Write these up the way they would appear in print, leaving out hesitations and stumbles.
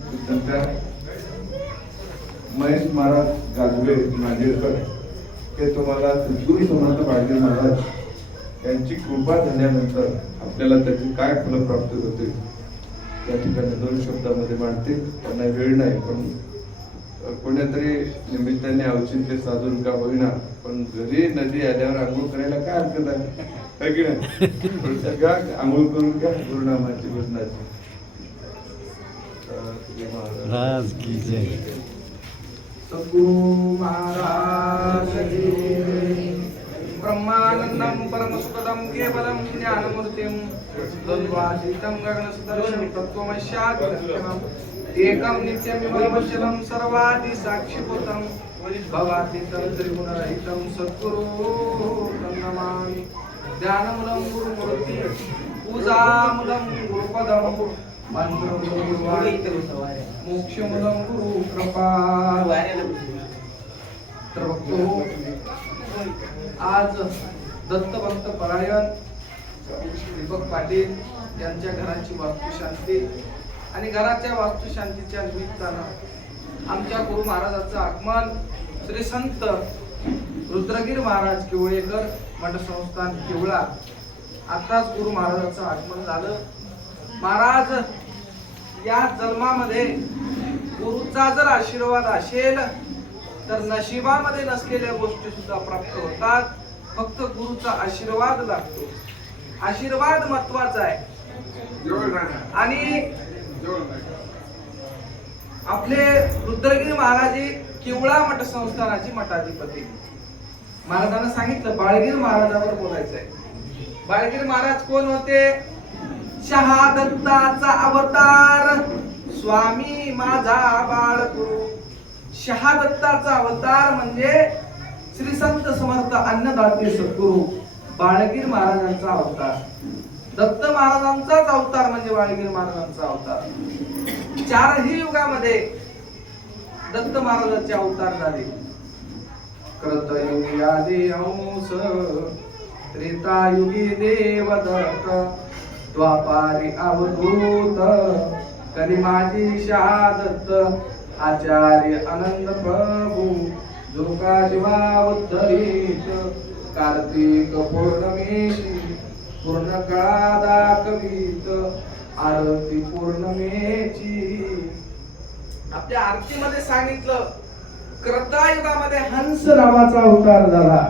संत महेश महाराज गाजवे नांदेडकर हे तुम्हाला सद्गुरू समर्थ बाळगीर महाराज यांची कृपा झाल्यानंतर आपल्याला त्याची काय फल प्राप्त होते त्या ठिकाणी 2 शब्दामध्ये मांडते. त्यांना वेळ नाही, पण कोणत्यातरी निमित्ताने औचित्य साधून का होईना पण घरी नदी आल्यावर आंघोळ करायला काय हरकत आहे की नाही? का आंघोळ करून घ्या गुरुनामाची वचनाची. महाराज की जय. सद्गुरु महाराज ब्रह्मानंदं परमसुखदं केवलं ज्ञानमूर्तिं द्वन्द्वातीतं गगनसदृशं तत्त्वमस्यादिलक्ष्यम् एकं नित्यमिममचलं सर्वादि साक्षिभूतं भवातीतं त्रिगुणरहितं सद्गुरु तं नमामि. ध्यानमूलं गुरुमूर्ति पूजामूलं गुरुपदं मंत्रमूलं गुरुवाक्य मोक्षमूलं गुरु कृपा. तर बघतो आज दत्तभक्त परायण दीपक पाटील यांच्या घराची वास्तुशांती आणि घराच्या वास्तुशांतीच्या निमित्तानं आमच्या गुरु महाराजांचं आगमन श्री संत रुद्रगीर महाराज किवळेकर मठ संस्थान किवळा आताच गुरु महाराजांचं आगमन झालं. महाराज या जन्मामध्ये गुरुचा जर आशीर्वाद असेल तर नशिबामध्ये नसलेल्या गोष्टी सुद्धा प्राप्त होतात. फक्त गुरुचा आशीर्वाद लागतो. आशीर्वाद महत्वाचा आहे. आणि आपले रुद्रगिरी महाराज किवळा मठ संस्थानाचे मठाधिपती. महाराजांना सांगितलं बाळगीर महाराजांवर बोलायचं आहे. बाळगीर महाराज कोण होते? शहादत्ताचा अवतार स्वामी माझा बाळगुरु. शहादत्ताचा अवतार म्हणजे श्री संत समर्थ अन्नदाते सद्गुरु बाळगीर महाराजांचा अवतार. दत्त महाराजांचाच अवतार म्हणजे बाळगीर महाराजांचा अवतार. 4ही युगामध्ये दत्त महाराजांचे अवतार झाले. कृतयुगी आदि हंस, त्रेतायुगी देवदत्त, द्वापारी अवधूत, कलिमाजी शहादत्त, आचार्य आनंद प्रभू, जोका जीवावतरित, कार्तिक पौर्णमेशी पूर्ण काळा दाखवीत, आरती पौर्णमेची. आपल्या आरतीमध्ये सांगितलं कृतायुगामध्ये हंस नावाचा अवतार झाला.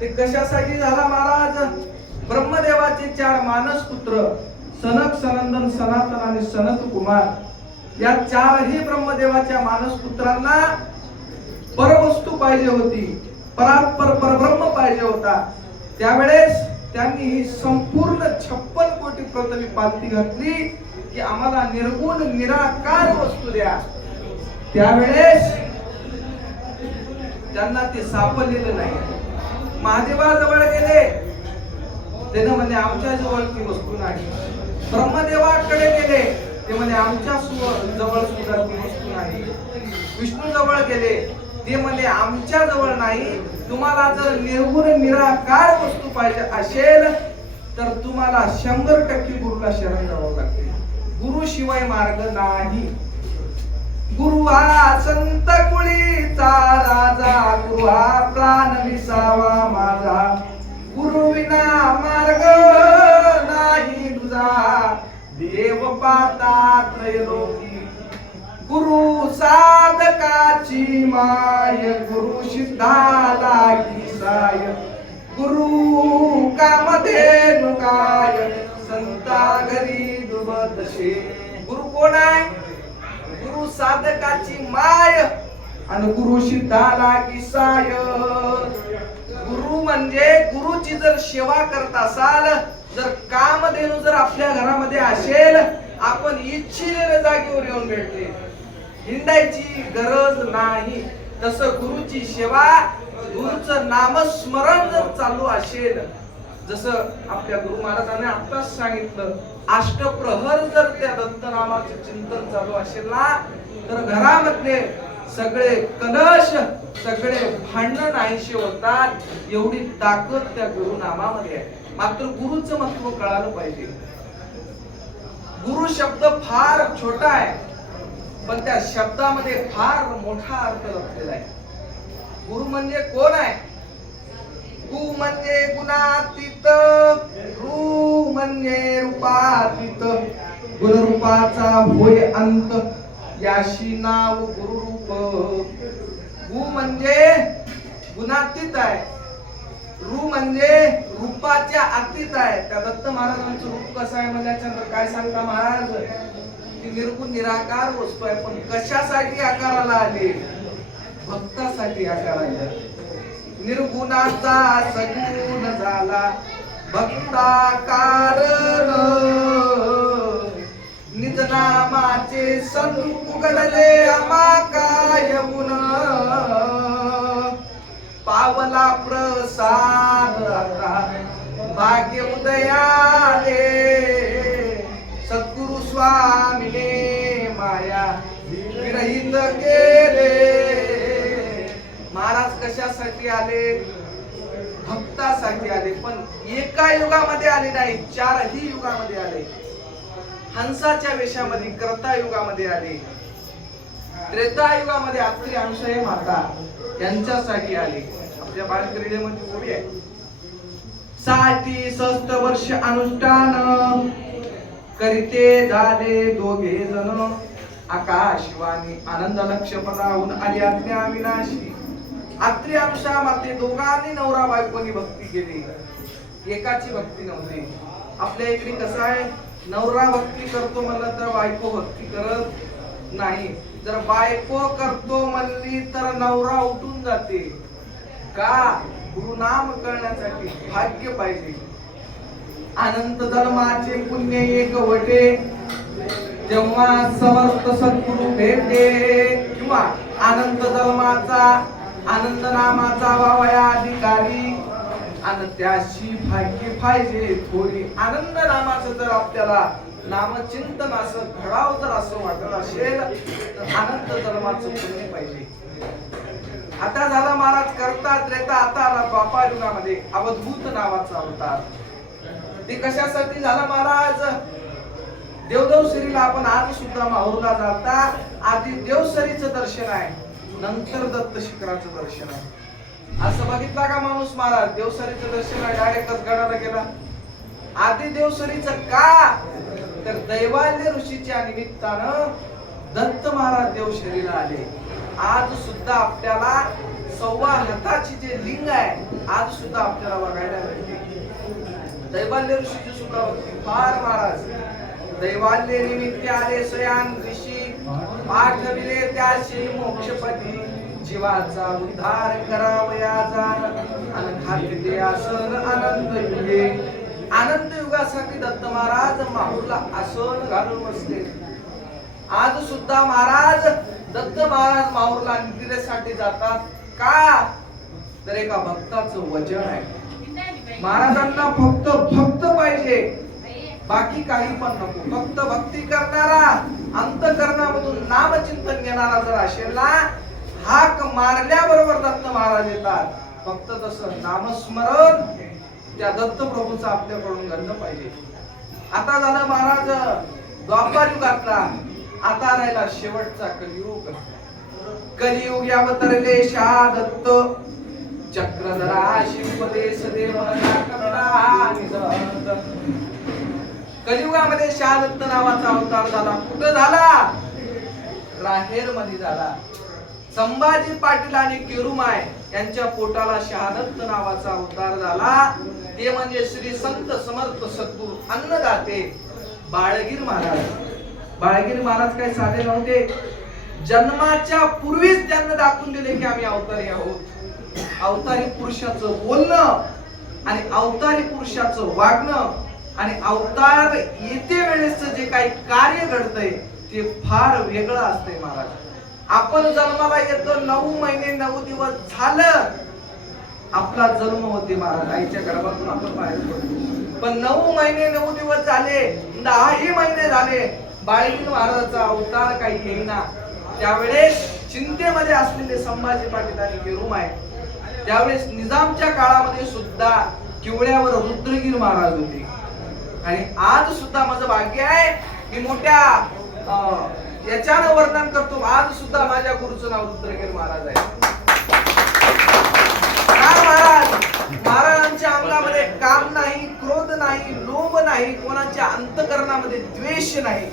ते कशासाठी झाला महाराज? ब्रह्मदेवाचे 4 मानस पुत्र सनक, सनंदन, सनातन आणि सनत कुमार या 4ही ब्रह्मदेवाच्या मानस पुत्रांना परवस्तू पाहिजे होती, परात्पर परब्रह्म पाहिजे होता. त्यावेळेस त्यांनी ही संपूर्ण 56 कोटी प्रथमी पालती घातली की आम्हाला निर्गुण निराकार वस्तू द्या. त्यावेळेस त्यांना ते सापडलेलं नाही. महादेवाजवळ गेले, ते म्हणे आमच्या जवळ ती वस्तू नाही. ब्रह्मदेवाकडे गेले, ते म्हणे आमच्या जवळ सुद्धा ती वस्तू नाही. विष्णू जवळ गेले, ते म्हणे आमच्या जवळ नाही. तुम्हाला जर निर्गुण निराकार वस्तू पाहिजे असेल तर तुम्हाला 100% गुरुला शरण जावं लागते. गुरु शिवाय मार्ग नाही. गुरु हा संत कुळीचा राजा, गुरु हा प्राण विसावा माझा, गुरु विना मार्ग नाही तुझा, देव पाता त्रैलोकी. गुरु साधकाची माय, गुरु सिद्धाला की साय, गुरु कामधेनु काय, संता घरी दुबदशे. गुरु कोण आहे? गुरु साधकाची माय आणि गुरु सिद्धाला की साय. गुरु म्हणजे गुरुची जर सेवा करत असाल, जर कामधेनु जर आपल्या घरामध्ये असेल, आपण इच्छिलेल्या जागेवर येऊन भेटले, हिंडायची गरज नाही. तसं गुरुची सेवा, गुरुचं नामस्मरण जर चालू असेल, जसं आपल्या गुरु महाराजांनी आत्ताच सांगितलं, अष्टप्रहर जर त्या दत्त नामाचं चिंतन चालू असेल ना, तर घरामधले सगळे कलश, सगळे भांडण नाहीसे होतात. एवढी ताकद त्या गुरु नामामध्ये आहे. मात्र गुरुचं महत्व कळालं पाहिजे. गुरु शब्द फार छोटा आहे. पण त्या शब्दामध्ये फार मोठा अर्थ लपलेला आहे. गुरु म्हणजे कोण आहे? गु म्हणजे गुणातीत, रू म्हणजे रूपातीत, गुणरूपाचा होय अंत, याशी नाव गुरुरूप. गु म्हणजे गुणातीत आहे, रू म्हणजे रूपाच्या अतीत आहे. त्या दत्त महाराजांचं रूप कसं आहे म्हणजे काय सांगता महाराज? ती निर्गुण निराकार वस्तू आहे, पण कशासाठी आकाराला आले? भक्तासाठी आकाराला. निर्गुणाचा सगुण झाला भक्ता कारण, निज नामाचे संत उघडले आम्हा काय गुण, पावला प्रसाद आता भाग्य उदयाले, सद्गुरु स्वामीने माया विरहित केले. महाराज कशासाठी आले? भक्तासाठी आले. पण एका युगामध्ये आले नाही, चारही युगामध्ये आले. हंसाच्या वेशामध्ये कर्ता युगामध्ये आले, त्रेता युगामध्ये अत्री अंशय माता यांच्यासाठी आले. आपल्या बालक्रीडेमध्ये उभी आहे, 60 वर्ष अनुष्ठान करीते झाले दोघे जण, आकाशवाणी आनंद लक्ष पदाहून आली आज्ञा विनाशी. अत्री अंशा माते दोघांनी नवरा बायकोनी भक्ती केली, एकाची भक्ती नव्हती. आपल्या इकडे कसं आहे, नवरा भक्ती करतो म्हणलं तर बायको भक्ती करत नाही. जर बायको करतो म्हणली तर नवरा उठून जाते. का? गुरुनाम करण्यासाठी भाग्य पाहिजे. अनंत जन्माचे पुण्य एक वटे, जेव्हा समर्थ सद्गुरु भेटे, किंवा अनंत जन्माचा आनंद नामाचा व्हावया अधिकारी, आणि त्याशी भाग्य पाहिजे थोडी. आनंद नामाचं जर आपल्याला नामचिंतन असं घडावं जर असं वाटत असेल तर अनंत जन्माचं पुण्य पाहिजे. आता झाला महाराज करता त्रेता, आता आला द्वापार युगामध्ये अवधूत नावाचा अवतार. ते कशासाठी झाला महाराज? देवदेवसरीला आपण आज सुद्धा माहूरला जाता, आधी देवसरीचं दर्शन आहे, नंतर दत्त शिखराचं दर्शन आहे. असं बघितला का माणूस महाराज? देवसरीचं दर्शन आहे डायरेक्टच गडाला गेला. आधी देवसरीचं का? तर दैवाल्य ऋषीच्या निमित्तानं दत्त महाराज देवशरीला आले. आज सुद्धा आपल्याला 1.25 हाताची जे लिंग आहे आज सुद्धा आपल्याला बघायला मिळते. दैवाल्य ऋषीची सुद्धा भक्ती फार महाराज. दैवाल्य निमित्त आले सयान ऋषी, पाठविले त्याशी मोक्षपती, जीवाचा उद्धार करावया जाण, अनघाते आसन आनंद युगे. आनंद युगासाठी दत्त महाराज माहूरला आसन घालून बसले. आज सुद्धा महाराज दत्त महाराज माहूरला निद्रेसाठी जातात. का? तर एका भक्ताचं वचन आहे. महाराजांना फक्त भक्त पाहिजे, बाकी काही पण नको. फक्त भक्ती करणारा, अंतःकरणामधून नामचिंतन घेणारा जर असेल ना, हाक मारल्याबरोबर दत्त महाराज येतात. फक्त तसं नामस्मरण त्या दत्त प्रभूचं आपल्याकडून घडलं पाहिजे. आता झालं महाराज द्वापार युगातला, आता राहिला शेवटचा कलियुग. कलियुग अवतरले शहा दत्त, चक्रधरा शिवपदेश देव कलियुगामध्ये शहादत्त नावाचा अवतार झाला. कुठं झाला? राहेर मध्ये झाला. संभाजी पाटील आणि केरुमाय यांच्या पोटाला शहादत्त नावाचा अवतार झाला. ते म्हणजे श्री संत समर्थ सद्गुरु अन्नदाते बाळगीर महाराज. बाळगीर महाराज काही साधे नव्हते. जन्माच्या पूर्वीच त्यांना दाखवून दिले की आम्ही अवतारी आहोत. अवतारी पुरुषाचं बोलणं आणि अवतारी पुरुषाचं वागणं आणि अवतार येते वेळेस जे काही कार्य घडतंय ते फार वेगळं असतंय महाराज. आपण जन्माला येतो 9 महिने 9 दिवस झालं आपला जन्म होते महाराज. आईच्या गर्भातून आपण बाहेर पडतो. पण 9 महिने 9 दिवस झाले, 10 महिने झाले, बाळगीर महाराजाचा अवतार काही येईना. त्यावेळेस चिंतेमध्ये असलेले संभाजी पाटील आणि केरुमाय, त्यावेळेस निजामच्या काळामध्ये सुद्धा किवळ्यावर रुद्रगीर महाराज होते. आणि आज सुद्धा माझं भाग्य आहे की मोठ्या याच्यानं वर्णन करतो. आज सुद्धा माझ्या गुरुचं नाव रुद्रगिरी महाराज आहे. काय महाराजांच्या अंगामध्ये काम नाही, क्रोध नाही, लोभ नाही, कोणाच्या अंतकरणामध्ये द्वेष नाही.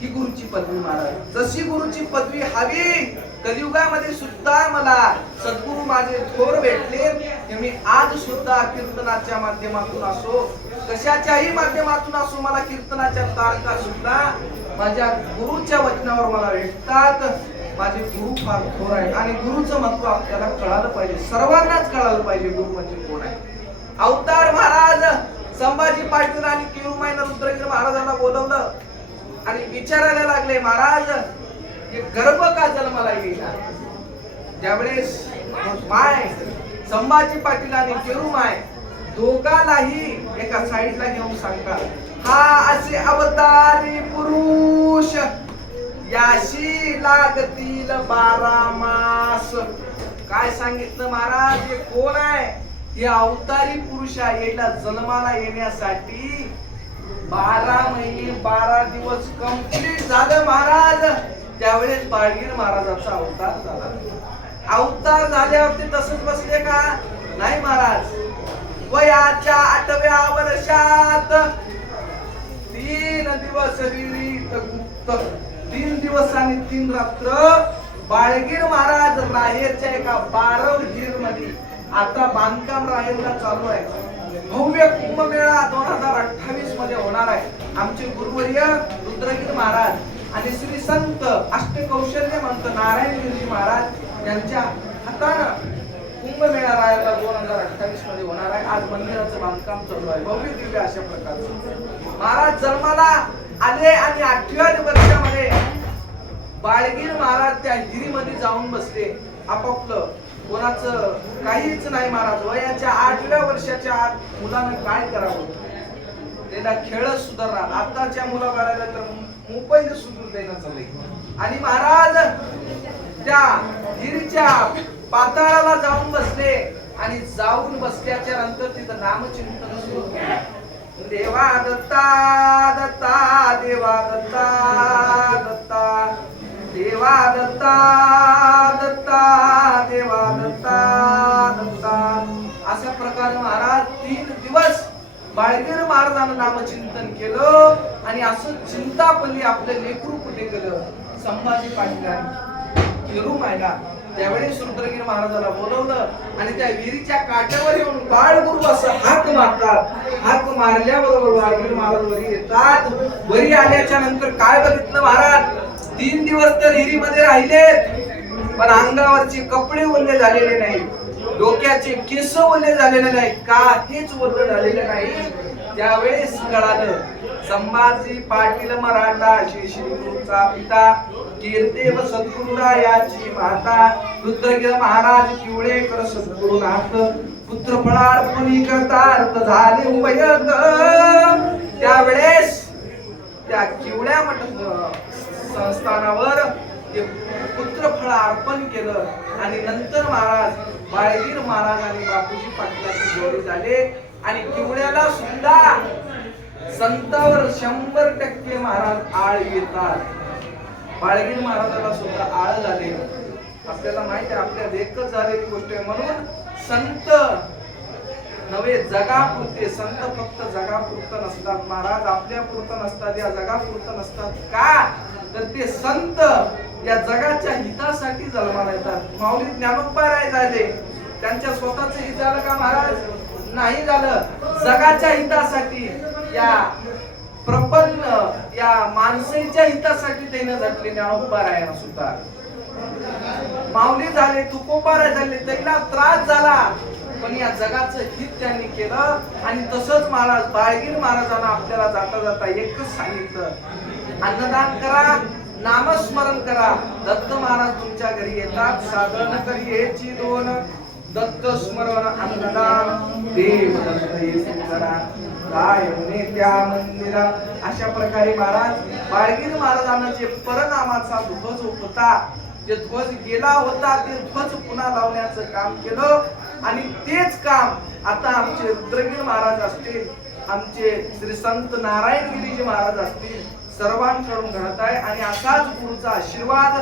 ही गुरुची पदवी महाराज. जशी गुरुची पदवी हवी कलियुगामध्ये सुद्धा मला सद्गुरु माझे थोर भेटले. ते मी आज सुद्धा कीर्तनाच्या माध्यमातून असो, कशाच्याही माध्यमातून असो, मला कीर्तनाच्या तारखा सुद्धा माझ्या गुरुच्या वचनावर मला भेटतात. माझे गुरु फार थोर आहे आणि गुरुचं महत्व आपल्याला कळालं पाहिजे, सर्वांनाच कळालं पाहिजे गुरु म्हणजे कोण आहे. अवतार महाराज संभाजी पाटील आणि केळूमाईनं रुद्रगिरी महाराजांना बोलवलं आणि विचारायला लागले, महाराज हे गर्भ का जन्माला गेला? त्यावेळेस माय संभाजी पाटील आणि केळूमाई दोघांनाही एका साईडला घेऊन सांगतात, हा असे अवतारी पुरुष याशी लागतील 12 मास. काय सांगितलं महाराज? हे कोण आहे? हे अवतारी पुरुष आहे. याला जन्माला येण्यासाठी 12 महिने 12 दिवस कंप्लीट झालं महाराज. त्यावेळेस बाळगीर महाराजाचा अवतार झाला. अवतार झाल्यावर ते तसंच बसले का? नाही महाराज. वयाच्या 8व्या वर्षात 3 दिवस विहिरीत गुप्त, 3 दिवस आणि 3 रात्र बाळगीर महाराज राहेरच्या एका 12 विहीर मध्ये, आता बांधकाम राहेरला चालू आहे. भव्य कुंभमेळा 2028 मध्ये होणार आहे. आमचे गुरुवर्य रुद्रगिरी महाराज आणि श्री संत अष्टकौशल्य मंत नारायणगिरी महाराज यांच्या हातानं कुंभमेळा राहायला 2028 मध्ये होणार आहे. आज मंदिराचं बांधकाम चालू आहे. भव्य दिव्य अशा प्रकारचं महाराज जन्माला आले आणि 8व्या वर्षामध्ये बाळगीर महाराज त्या हिरीमध्ये जाऊन बसले. आपापलं कोणाचं काहीच नाही महाराज. वयाच्या 8व्या वर्षाच्या आत मुलानं काय करावं? त्याला खेळच सुधारणार. आताच्या मुलाबाळाला तर मोबाईल सुधरून देणं चाललंय. आणि महाराज त्या हिरीच्या पाताळाला जाऊन बसले आणि जाऊन बसल्याच्या नंतर तिथं नामचिंतन सुरू केलं. देवा दत्ता दत्ता, देवा दत्ता दत्ता, देवा दत्ता दत्ता, देवा दत्ता दत्ता, अशा प्रकारे महाराज 3 दिवस बाळगीर महाराजांना नामचिंतन केलं. आणि असं चिंतापल्ली आपलं लेकरू कुठे गेलं? संभाजी पाटील केळूमाईला. त्यावेळेस रुद्रगिरी महाराजाला बोलवलं आणि त्या विहिरीच्या काठावर येऊन बाळगुरु असं हाक मारतात. हाक मारल्याबरोबर बाळगीर महाराज वरी येतात. वरी आल्याच्या नंतर काय बघितलं महाराज? 3 दिवस तर हिरीमध्ये राहिले, पण अंगावरचे कपडे ओले झालेले नाही, डोक्याचे केस ओले झालेले नाही, काहीच ओले झालेले नाही. त्यावेळेस कळालं संभाजी पाटील मराठा श्री गुरुचा पिता, कीर्तेव सद्गुरुरायाची माता, रुद्रगिरी महाराज किवळेकर सद्गुरुनाथ, पुत्र फळार्पणी करता अर्थ झाले उभयग. त्यावेळेस त्या किवळ्या मठ संस्थानावर ते पुत्र फळ अर्पण केलं. आणि नंतर महाराज बाळगीर महाराज आणि बापूजी पाटलाची जोडी झाले. आणि किवळ्याला सुद्धा संतावर 100% महाराज आळ येतात. बाळगीर महाराजाला सुद्धा आळ झाले. आपल्याला माहिती आहे, आपल्या देखत झालेली गोष्ट आहे. म्हणून संत नवे जगापुरते, संत फक्त जगापुरतं नसतात महाराज, आपल्या पुरतं नसतात, या जगापुरतं नसतात. का तर ते संत या जगाच्या हितासाठी जन्माला येतात. माऊली ज्ञानोबा झाले, त्यांच्या स्वतःच हित झालं का महाराज? नाही झालं. जगाच्या हितासाठी, या प्रपन्न या माणसाच्या हितासाठी त्याने झटले. ज्ञानोबा राया सुद्धा माऊली झाले, तुकोबा झाले, त्याला त्रास झाला, पण या जगाचं हित त्यांनी केलं. आणि तसंच महाराज बाळगीर महाराजांना आपल्याला जाता जाता एकच सांगितलं, अन्नदान करा, नामस्मरण करा. दत्त महाराज तुमच्या घरी येतात, साधन करी याची 2, दत्त स्मरण अन्नदान, देव दत्त येथे करा, काय त्या मंदिरा. अशा प्रकारे महाराज बाळगीर महाराजांना जे परनामाचा ध्वज होता, जे ध्वज गेला होता, ते ध्वज पुन्हा लावण्याचं काम केलं. आणि तेच काम आता आमचे रुद्रगिरी महाराज असतील, आमचे श्री संत नारायणगिरीजी महाराज असतील, सर्वांकडून घडत आहे आणि असाच गुरुचा आशीर्वाद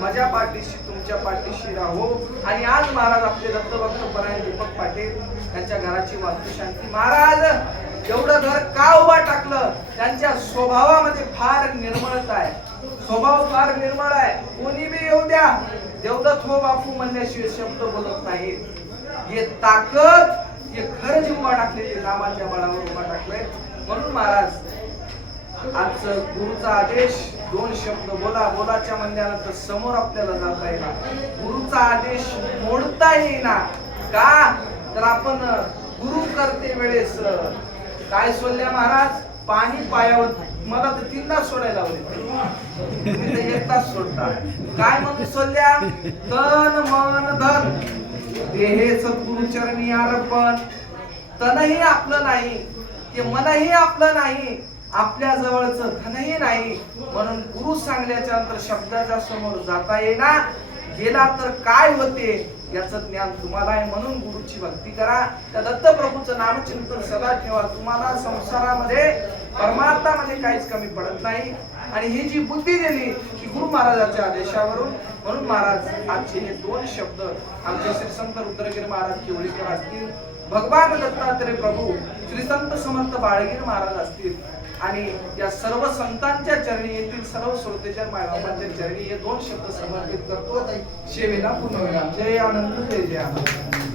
माझ्या पाठीशी तुमच्या पाठीशी राहो. आणि आज महाराज आपले दत्तभक्त परायण दीपक पाटील यांच्या घराची वास्तुशांती. महाराज एवढं घर का उभा टाकलं? त्यांच्या स्वभावामध्ये फार निर्मळता आहे. स्वभाव फार निर्मळ आहे. कोणी बी येऊ द्या, देवदत्त हो बापू म्हणल्याशिवाय शब्द बोलत नाहीत. हे ताकद, हे घर जे उभा टाकले ते नामाच्या बळावर उभा टाकले. म्हणून महाराज आज गुरुचा आदेश, दोन शब्द बोला. बोलाच्या म्हणल्यानंतर समोर आपल्याला जाता येणार. गुरुचा आदेश मोडता येईना. का तर आपण गुरु करते वेळेस काय सोडल्या महाराज? पाणी पायावर. मला तर 3दा सोडायला लावले, तुम्ही तर 1 तास सोडता. काय म्हणून सोडल्या? तन मन धन देहे सद्गुरु चरणी अर्पण. तनही आपलं नाही, ते मनही आपलं नाही, आपल्या जवळचं धनही नाही. म्हणून गुरु सांगल्याच्या नंतर शब्दाच्या समोर जाता येणार. गेला तर काय होते याचं ज्ञान तुम्हाला आहे. म्हणून गुरुची भक्ती करा. त्या दत्तप्रभूचं नामचिंतन सदा ठेवा. तुम्हाला संसारामध्ये परमार्थामध्ये काहीच कमी पडत नाही. आणि ही जी बुद्धी दिली की गुरु महाराजांच्या आदेशावरून. म्हणून महाराज आजचे हे 2 शब्द आमचे श्री संत रुद्रगिरी महाराज केवळीकर असतील, भगवान दत्तात्रय प्रभू श्री संत समर्थ बाळगीर महाराज असतील आणि या सर्व संतांच्या चरणी, येथील सर्व श्रोतेजन मायबापांच्या चरणी हे 2 शब्द समर्पित करतो. सेवेला पुन्हा जय आनंद, जय जय आनंद.